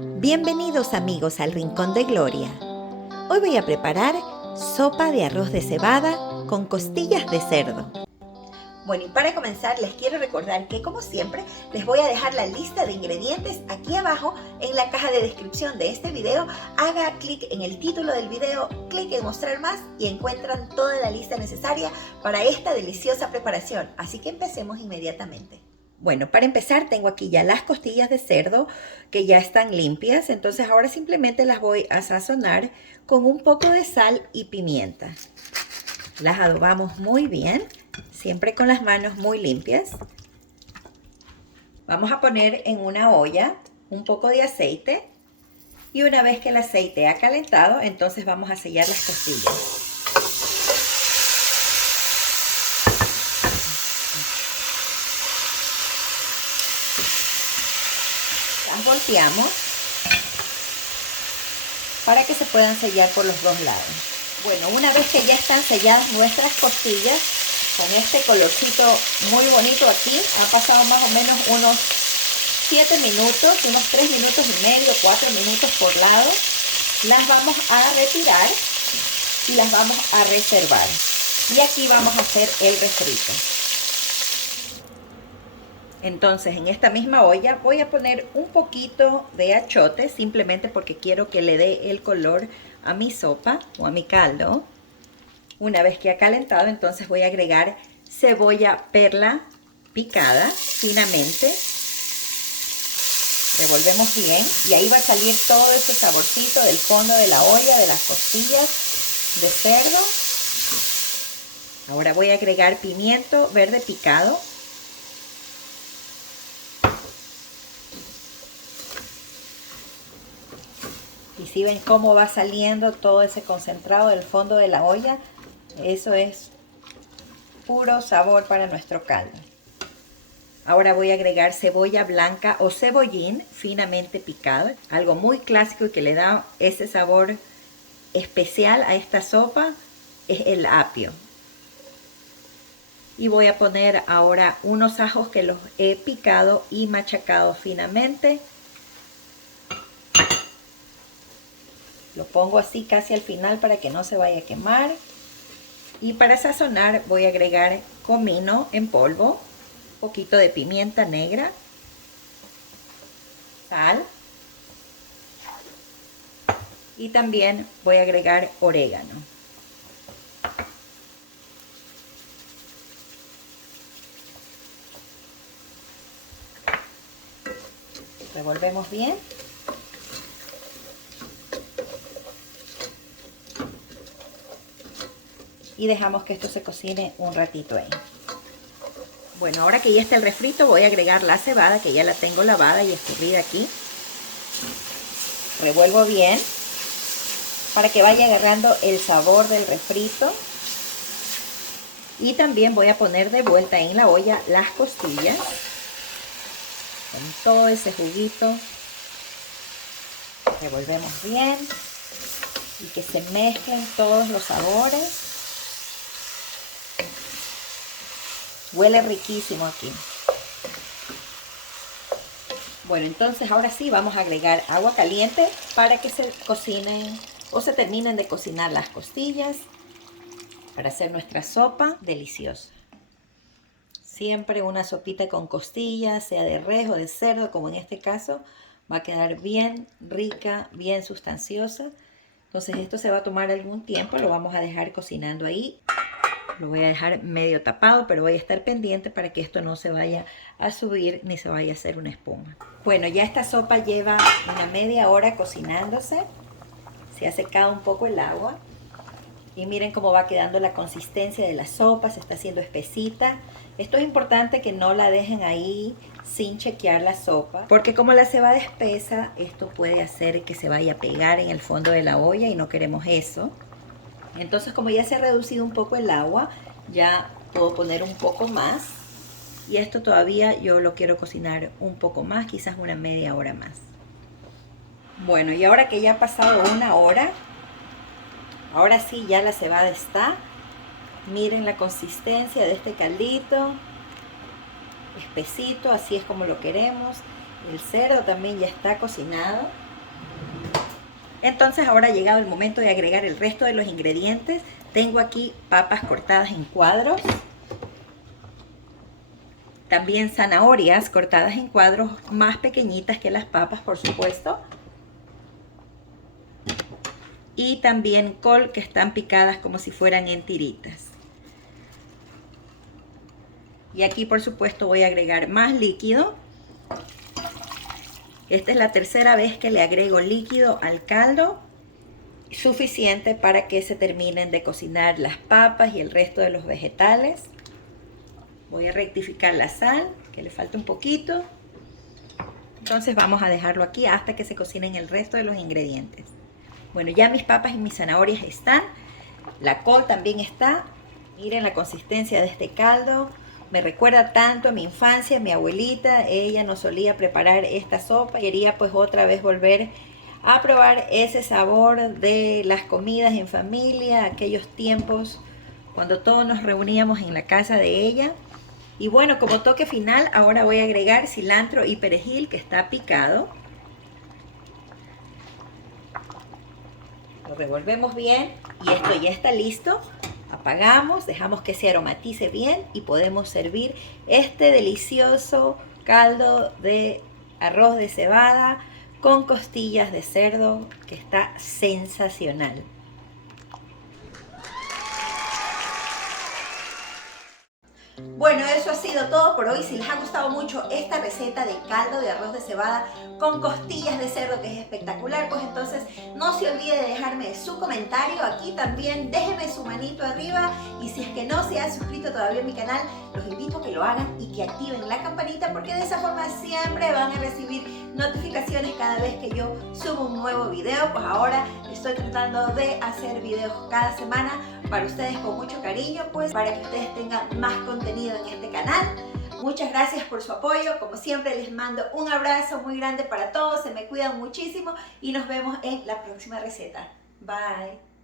Bienvenidos amigos al Rincón de Gloria. Hoy voy a preparar sopa de arroz de cebada con costillas de cerdo. Bueno, y para comenzar les quiero recordar que como siempre les voy a dejar la lista de ingredientes aquí abajo en la caja de descripción de este video. Haga clic en el título del video, clic en mostrar más y encuentran toda la lista necesaria para esta deliciosa preparación. Así que empecemos inmediatamente. Bueno, para empezar tengo aquí ya las costillas de cerdo que ya están limpias, entonces ahora simplemente las voy a sazonar con un poco de sal y pimienta. Las adobamos muy bien, siempre con las manos muy limpias. Vamos a poner en una olla un poco de aceite y una vez que el aceite ha calentado, entonces vamos a sellar las costillas. Las volteamos para que se puedan sellar por los dos lados. Bueno, una vez que ya están selladas nuestras costillas, con este colorcito muy bonito aquí, han pasado más o menos unos 7 minutos, unos 3 minutos y medio, 4 minutos por lado. Las vamos a retirar y las vamos a reservar. Y aquí vamos a hacer el refrito. Entonces en esta misma olla voy a poner un poquito de achote, simplemente porque quiero que le dé el color a mi sopa o a mi caldo. Una vez que ha calentado, entonces voy a agregar cebolla perla picada finamente. Revolvemos bien y ahí va a salir todo ese saborcito del fondo de la olla, de las costillas de cerdo. Ahora voy a agregar pimiento verde picado. Y si ven cómo va saliendo todo ese concentrado del fondo de la olla, eso es puro sabor para nuestro caldo. Ahora voy a agregar cebolla blanca o cebollín finamente picado, algo muy clásico y que le da ese sabor especial a esta sopa es el apio. Y voy a poner ahora unos ajos que los he picado y machacado finamente. Lo pongo así casi al final para que no se vaya a quemar. Y para sazonar voy a agregar comino en polvo, un poquito de pimienta negra, sal y también voy a agregar orégano. Revolvemos bien. Y dejamos que esto se cocine un ratito ahí. Bueno, ahora que ya está el refrito, voy a agregar la cebada, que ya la tengo lavada y escurrida aquí. Revuelvo bien para que vaya agarrando el sabor del refrito. Y también voy a poner de vuelta en la olla las costillas, con todo ese juguito. Revolvemos bien y que se mezclen todos los sabores. Huele riquísimo aquí. Bueno, entonces ahora sí vamos a agregar agua caliente para que se cocinen o se terminen de cocinar las costillas para hacer nuestra sopa deliciosa. Siempre una sopita con costillas, sea de res o de cerdo, como en este caso, va a quedar bien rica, bien sustanciosa. Entonces esto se va a tomar algún tiempo, lo vamos a dejar cocinando ahí. Lo voy a dejar medio tapado, pero voy a estar pendiente para que esto no se vaya a subir ni se vaya a hacer una espuma. Bueno, ya esta sopa lleva una media hora cocinándose. Se ha secado un poco el agua. Y miren cómo va quedando la consistencia de la sopa, se está haciendo espesita. Esto es importante que no la dejen ahí sin chequear la sopa, porque como la cebada espesa, esto puede hacer que se vaya a pegar en el fondo de la olla y no queremos eso. Entonces, como ya se ha reducido un poco el agua, ya puedo poner un poco más. Y esto todavía yo lo quiero cocinar un poco más, quizás una media hora más. Bueno, y ahora que ya ha pasado una hora, ahora sí ya la cebada está. Miren la consistencia de este caldito. Espesito, así es como lo queremos. El cerdo también ya está cocinado. Entonces ahora ha llegado el momento de agregar el resto de los ingredientes. Tengo aquí papas cortadas en cuadros. También zanahorias cortadas en cuadros más pequeñitas que las papas, por supuesto. Y también col que están picadas como si fueran en tiritas. Y aquí por supuesto voy a agregar más líquido. Esta es la tercera vez que le agrego líquido al caldo, suficiente para que se terminen de cocinar las papas y el resto de los vegetales. Voy a rectificar la sal, que le falta un poquito. Entonces vamos a dejarlo aquí hasta que se cocinen el resto de los ingredientes. Bueno, ya mis papas y mis zanahorias están. La col también está. Miren la consistencia de este caldo. Me recuerda tanto a mi infancia, a mi abuelita. Ella nos solía preparar esta sopa. Quería pues otra vez volver a probar ese sabor de las comidas en familia, aquellos tiempos cuando todos nos reuníamos en la casa de ella. Y bueno, como toque final, ahora voy a agregar cilantro y perejil que está picado. Lo revolvemos bien y esto ya está listo. Apagamos, dejamos que se aromatice bien y podemos servir este delicioso caldo de arroz de cebada con costillas de cerdo que está sensacional. Bueno, eso ha sido todo por hoy. Si les ha gustado mucho esta receta de caldo de arroz de cebada con costillas de cerdo, que es espectacular, pues entonces no se olvide de dejarme su comentario. Aquí también déjenme su manito arriba, y si es que no se han suscrito todavía a mi canal, los invito a que lo hagan y que activen la campanita, porque de esa forma siempre van a recibir notificaciones cada vez que yo subo un nuevo video. Pues ahora estoy tratando de hacer videos cada semana para ustedes con mucho cariño, pues para que ustedes tengan más contenido en este canal. Muchas gracias por su apoyo. Como siempre, les mando un abrazo muy grande para todos. Se me cuidan muchísimo y nos vemos en la próxima receta. Bye.